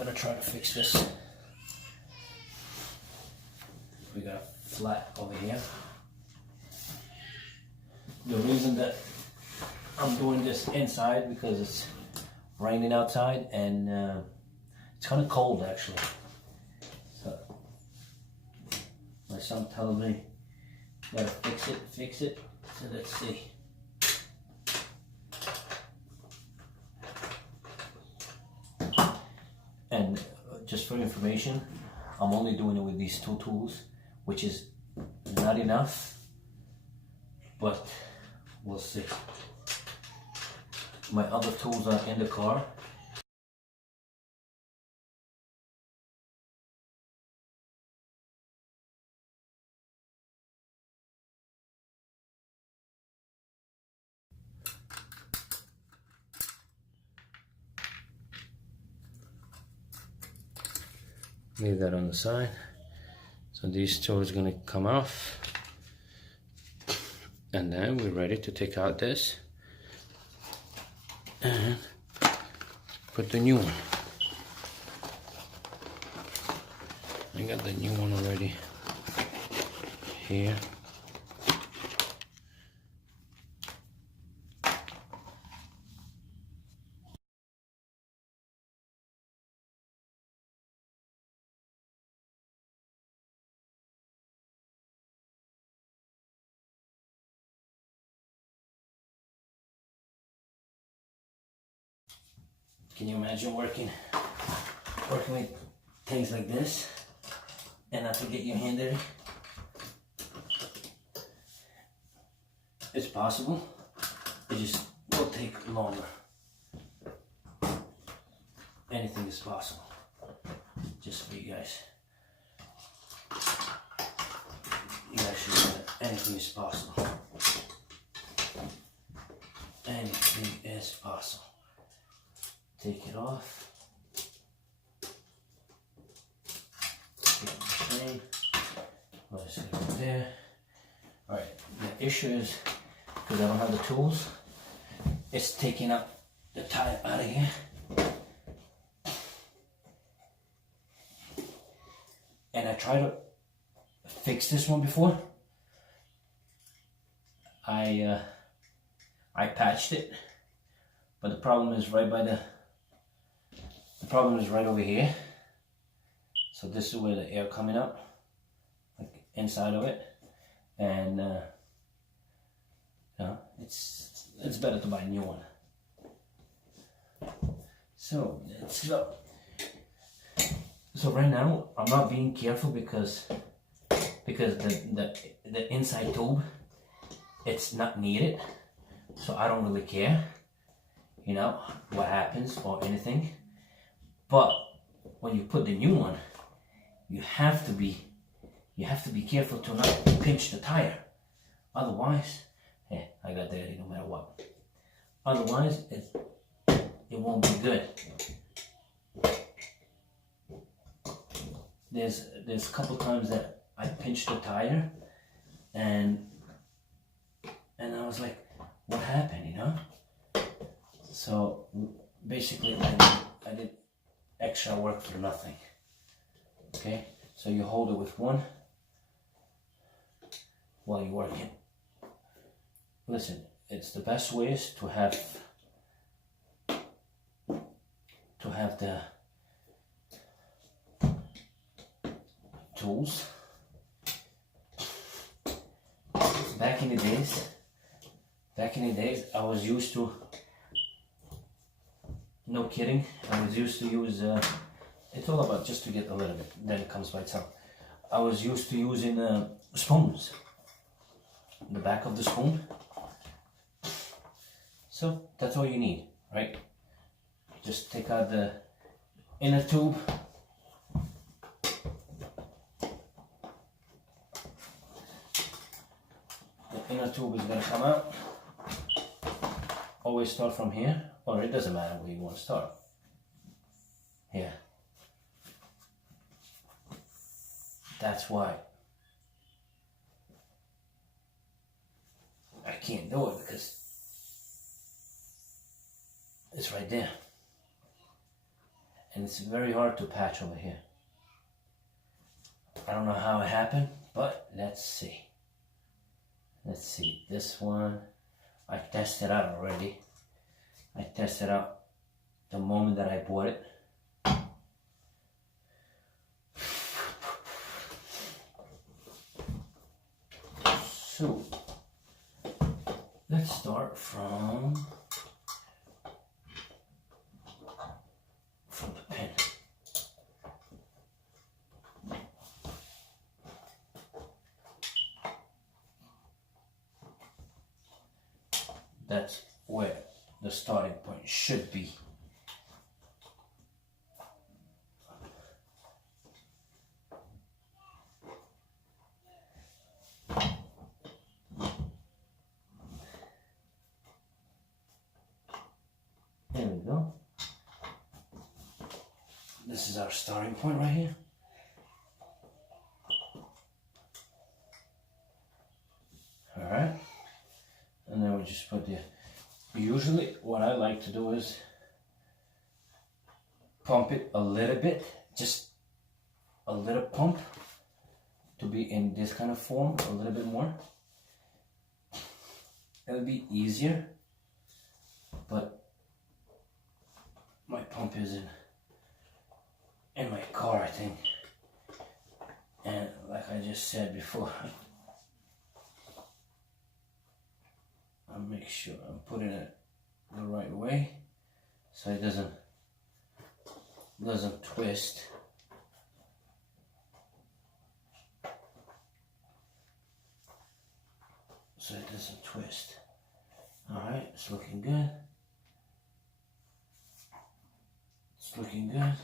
gonna try to fix this. We got a flat over here. The reason that I'm doing this inside because it's raining outside and it's kind of cold actually. So my son tells me gotta fix it. So let's see. And just for information, I'm only doing it with these two tools, which is not enough, but we'll see. My other tools are in the car. Leave that on the side. So these two is gonna come off. And then we're ready to take out this and put the new one. I got the new one already here. Can you imagine working with things like this and not to get your hand dirty? It's possible. It just will take longer. Anything is possible. Just for you guys. You guys should know that anything is possible. Anything is possible. Take it off. Get the chain. Let us get it there. Alright, the issue is, because I don't have the tools, it's taking out the tire out of here. And I tried to fix this one before. I patched it, but the problem is right over here. So this is where the air coming out, like inside of it, and it's better to buy a new one. So let's go. So right now I'm not being careful because the inside tube, it's not needed, so I don't really care, you know, what happens or anything. But when you put the new one, you have to be careful to not pinch the tire. Otherwise, I got dirty no matter what. Otherwise, it won't be good. There's a couple times that I pinched the tire, and I was like, what happened, you know? So basically, I did extra work for nothing. Okay, so you hold it with one while you're working. Listen, it's the best ways to have the tools. Back in the days, I was used to, no kidding, I was used to use, it's all about just to get a little bit, then it comes by itself. I was used to using spoons, the back of the spoon. So that's all you need, right? Just take out the inner tube. The inner tube is going to come out. Always start from here, or it doesn't matter where you want to start. Here. That's why I can't do it, because it's right there. and it's very hard to patch over here. I don't know how it happened, but let's see. Let's see, this one, I tested out already. I tested out the moment that I bought it. So, let's start from the pin. That's where the starting point should be. There we go. This is our starting point right here. Alright. And then we just put the, usually what I like to do is pump it a little bit, just a little pump to be in this kind of form, a little bit more. It'll be easier, but my pump is in my car, I think. And like I just said before, I'll make sure I'm putting it the right way so it doesn't twist. So it doesn't twist. Alright, it's looking good. It's looking good.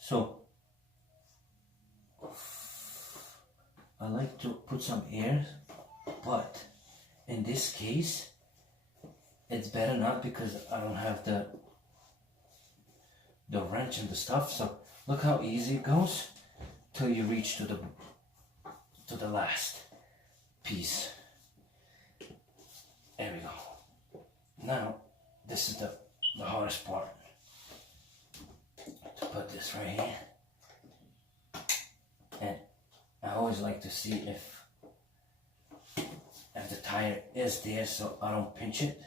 So I like to put some air, but in this case it's better not, because I don't have the wrench and the stuff. So look how easy it goes till you reach to the last piece. There we go. Now this is the hardest part, to put this right here. And I always like to see if the tire is there, so I don't pinch it.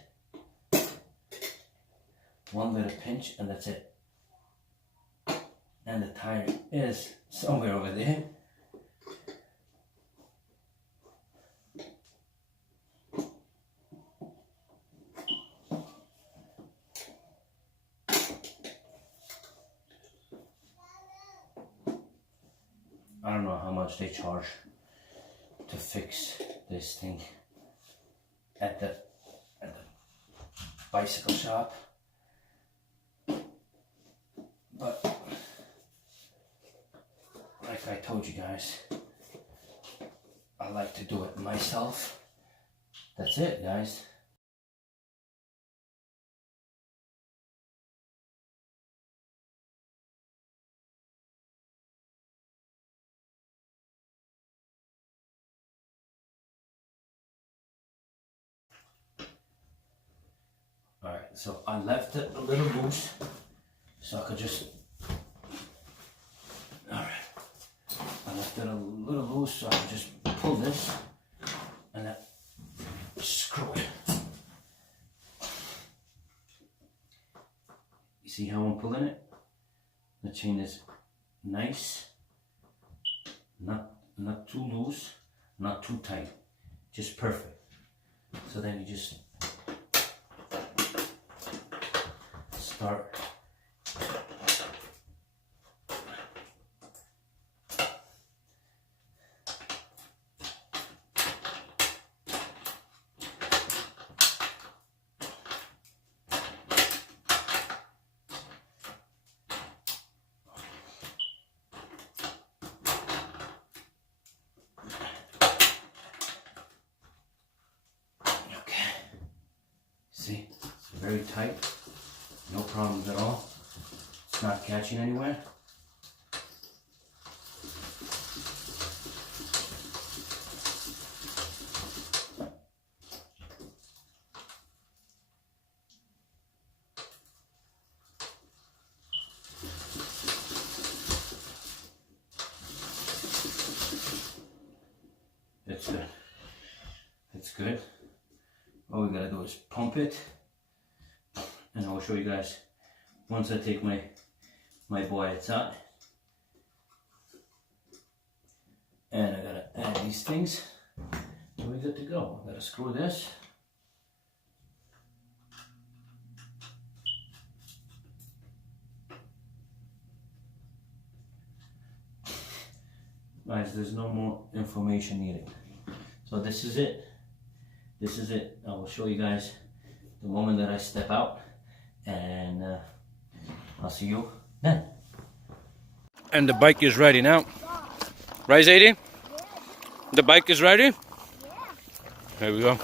One little pinch and that's it. And the tire is somewhere over there. I don't know how much they charge to fix this thing at the bicycle shop, but like I told you guys, I like to do it myself. That's it, guys. Alright, so I left it a little loose so I could just, alright, I left it a little loose so I could just pull this and then screw it. You see how I'm pulling it? The chain is nice, not too loose, not too tight, just perfect. So then you just start see, it's very tight, no problems at all. It's not catching anywhere. good. All we gotta do is pump it, and I'll show you guys once I take my boy outside. And I gotta add these things, and we're good to go. I gotta screw this. Guys, there's no more information needed. So this is it. This is it. I will show you guys the moment that I step out, and I'll see you then. And the bike is ready now. Right, Zadie? The bike is ready? There we go.